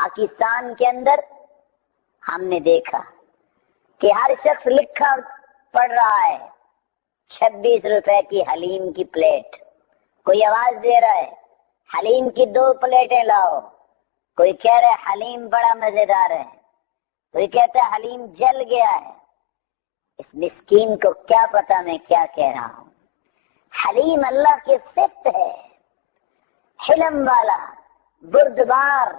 پاکستان کے اندر ہم نے دیکھا کہ ہر شخص لکھا پڑھ رہا ہے 26 روپے کی حلیم کی پلیٹ، کوئی آواز دے رہا ہے حلیم کی 2 پلیٹیں لاؤ، کوئی کہہ رہا ہے حلیم بڑا مزیدار ہے، کوئی کہتا ہے حلیم جل گیا ہے۔ اس مسکین کو کیا پتا میں کیا کہہ رہا ہوں۔ حلیم اللہ کی صفت ہے، حلم والا، بردبار۔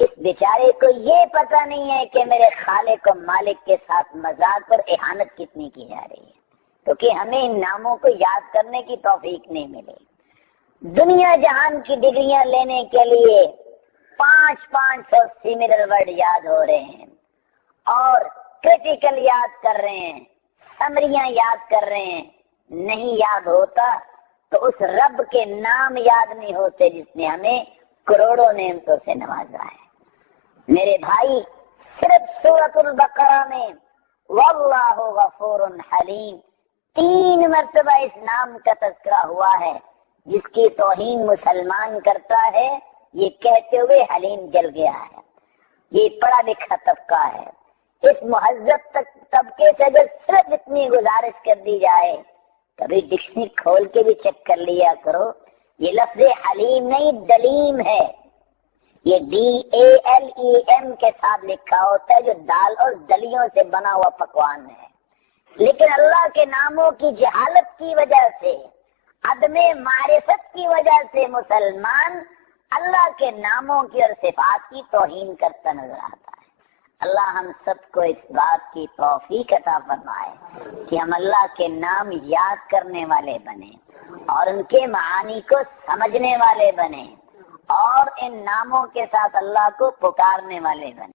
اس بیچارے کو یہ پتا نہیں ہے کہ میرے خالق و مالک کے ساتھ مذاق اور اہانت کتنی کی جا رہی ہے، کیونکہ ہمیں ان ناموں کو یاد کرنے کی توفیق نہیں ملی۔ دنیا جہان کی ڈگریاں لینے کے لیے 500 سیملر ورڈ یاد ہو رہے ہیں اور کریٹیکل یاد کر رہے ہیں، سمریاں یاد کر رہے ہیں۔ نہیں یاد ہوتا تو اس رب کے نام یاد نہیں ہوتے جس نے ہمیں کروڑوں نعمتوں سے نوازا ہے۔ میرے بھائی، صرف سورۃ البقرہ میں واللہ غفور حلیم 3 مرتبہ اس نام کا تذکرہ ہوا ہے، جس کی توہین مسلمان کرتا ہے یہ کہتے ہوئے حلیم جل گیا ہے۔ یہ پڑھا لکھا طبقہ ہے، اس مہذب طبقے سے اگر صرف اتنی گزارش کر دی جائے، کبھی ڈکشنری کھول کے بھی چیک کر لیا کرو، یہ لفظ حلیم نہیں دلیم ہے، یہ DALEM کے ساتھ لکھا ہوتا ہے، جو دال اور دلیوں سے بنا ہوا پکوان ہے۔ لیکن اللہ کے ناموں کی جہالت کی وجہ سے، عدم معرفت کی وجہ سے مسلمان اللہ کے ناموں کی اور صفات کی توہین کرتا نظر آتا ہے۔ اللہ ہم سب کو اس بات کی توفیق عطا فرمائے کہ ہم اللہ کے نام یاد کرنے والے بنے اور ان کے معانی کو سمجھنے والے بنے اور ان ناموں کے ساتھ اللہ کو پکارنے والے بنے۔